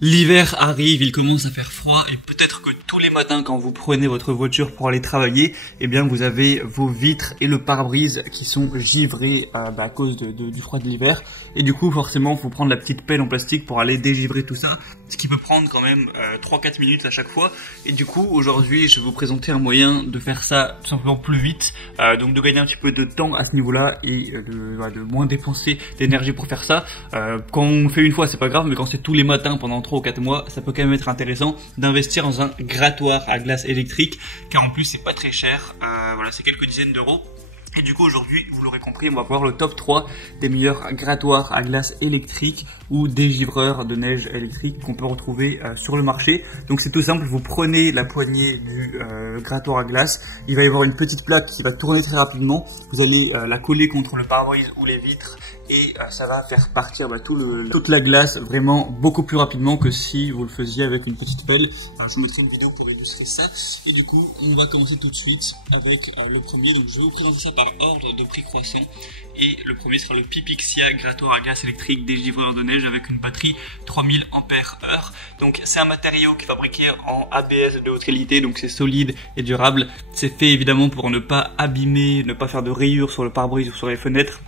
L'hiver arrive, il commence à faire froid et peut-être que tous les matins quand vous prenez votre voiture pour aller travailler, eh bien vous avez vos vitres et le pare-brise qui sont givrés à cause du froid de l'hiver. Et du coup forcément il faut prendre la petite pelle en plastique pour aller dégivrer tout ça, ce qui peut prendre quand même 3-4 minutes à chaque fois. Et du coup aujourd'hui je vais vous présenter un moyen de faire ça tout simplement plus vite, donc de gagner un petit peu de temps à ce niveau-là et de moins dépenser d'énergie pour faire ça. Quand on le fait une fois c'est pas grave, mais quand c'est tous les matins pendant 3 ou 4 mois, ça peut quand même être intéressant d'investir dans un grattoir à glace électrique, car en plus c'est pas très cher, voilà, c'est quelques dizaines d'euros. Et du coup aujourd'hui, vous l'aurez compris, on va voir le top 3 des meilleurs grattoirs à glace électrique ou dégivreurs de neige électrique qu'on peut retrouver sur le marché. Donc c'est tout simple, vous prenez la poignée du grattoir à glace, il va y avoir une petite plaque qui va tourner très rapidement, vous allez la coller contre le pare-brise ou les vitres et ça va faire partir toute la glace vraiment beaucoup plus rapidement que si vous le faisiez avec une petite pelle. Alors, je mettrai une vidéo pour illustrer ça. Et du coup, on va commencer tout de suite avec le premier. Donc je vais vous présenter ça par ordre de prix croissant. Et le premier sera le Pipixia grattoir à glace électrique dégivreur de neige avec une batterie 3000 ampères-heure. Donc c'est un matériau qui est fabriqué en ABS de haute qualité, donc c'est solide et durable. C'est fait évidemment pour ne pas abîmer, ne pas faire de rayures sur le pare-brise ou sur les fenêtres.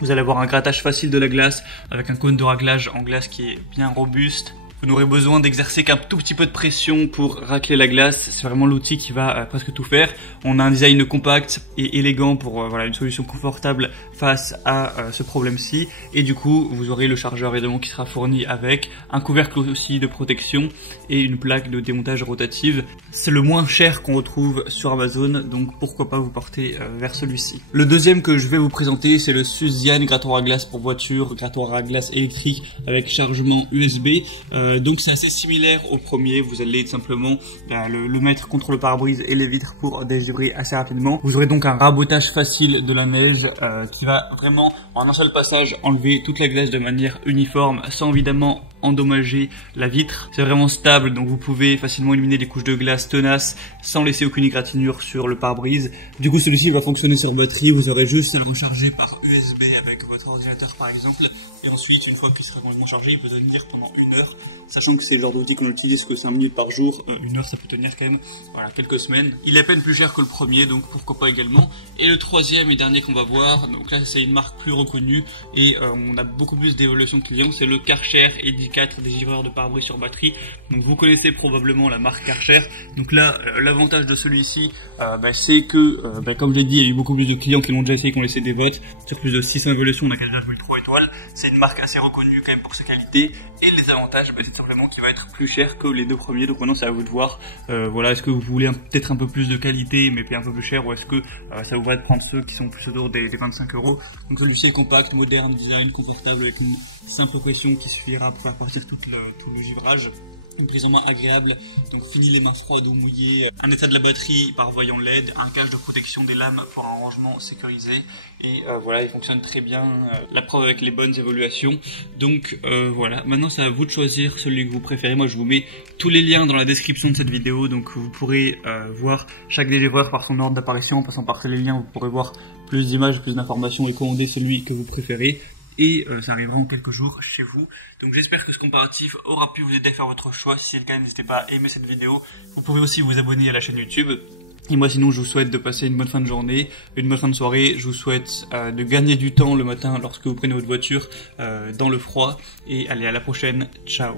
Vous allez avoir un grattage facile de la glace avec un cône de réglage en glace qui est bien robuste. Vous n'aurez besoin d'exercer qu'un tout petit peu de pression pour racler la glace. C'est vraiment l'outil qui va presque tout faire. On a un design compact et élégant pour voilà, une solution confortable face à ce problème-ci. Et du coup, vous aurez le chargeur évidemment qui sera fourni avec, un couvercle aussi de protection et une plaque de démontage rotative. C'est le moins cher qu'on retrouve sur Amazon, donc pourquoi pas vous porter vers celui-ci. Le deuxième que je vais vous présenter, c'est le Suzian grattoir à glace pour voiture, grattoir à glace électrique avec chargement USB. Donc c'est assez similaire au premier, vous allez simplement le mettre contre le pare-brise et les vitres pour dégivrer assez rapidement. Vous aurez donc un rabotage facile de la neige qui va vraiment en un seul passage enlever toute la glace de manière uniforme sans évidemment endommager la vitre. C'est vraiment stable, donc vous pouvez facilement éliminer des couches de glace tenaces sans laisser aucune égratignure sur le pare-brise. Du coup celui-ci va fonctionner sur batterie, vous aurez juste à le recharger par USB avec votre ordinateur par exemple. Et ensuite, une fois qu'il sera complètement chargé, il peut tenir pendant 1 heure. Sachant que c'est le genre d'outil qu'on utilise que 5 minutes par jour, 1 heure ça peut tenir quand même voilà, quelques semaines. Il est à peine plus cher que le premier, donc pourquoi pas également. Et le troisième et dernier qu'on va voir, donc là c'est une marque plus reconnue et on a beaucoup plus d'évolution client, c'est le Karcher ED4 dégivreur de pare-brise sur batterie. Donc vous connaissez probablement la marque Karcher. Donc là, l'avantage de celui-ci, c'est que, comme je l'ai dit, il y a eu beaucoup plus de clients qui l'ont déjà essayé, qui ont laissé des votes. Sur plus de 600 évolutions, on a 4,3 étoiles. C'est une marque assez reconnue quand même pour sa qualité. Et les avantages, c'est simplement qu'il va être plus cher que les deux premiers. Donc maintenant c'est à vous de voir. Voilà, est-ce que vous voulez peut-être un peu plus de qualité mais payer un peu plus cher, ou est-ce que ça vous va de prendre ceux qui sont plus autour des 25 euros. Donc celui-ci est compact, moderne, design confortable avec une simple pression qui suffira pour faire partir tout le givrage. Une prise en main agréable, donc fini les mains froides ou mouillées, un état de la batterie par voyant LED, un cache de protection des lames pour un rangement sécurisé, et voilà, il fonctionne très bien, la preuve avec les bonnes évaluations. Donc voilà, maintenant c'est à vous de choisir celui que vous préférez. Moi je vous mets tous les liens dans la description de cette vidéo, donc vous pourrez voir chaque dégivreur par son ordre d'apparition, en passant par tous les liens, vous pourrez voir plus d'images, plus d'informations et commander celui que vous préférez. Et ça arrivera en quelques jours chez vous. Donc j'espère que ce comparatif aura pu vous aider à faire votre choix. Si c'est le cas, n'hésitez pas à aimer cette vidéo. Vous pouvez aussi vous abonner à la chaîne YouTube. Et moi sinon je vous souhaite de passer une bonne fin de journée, une bonne fin de soirée. Je vous souhaite de gagner du temps le matin lorsque vous prenez votre voiture dans le froid. Et allez, à la prochaine, ciao.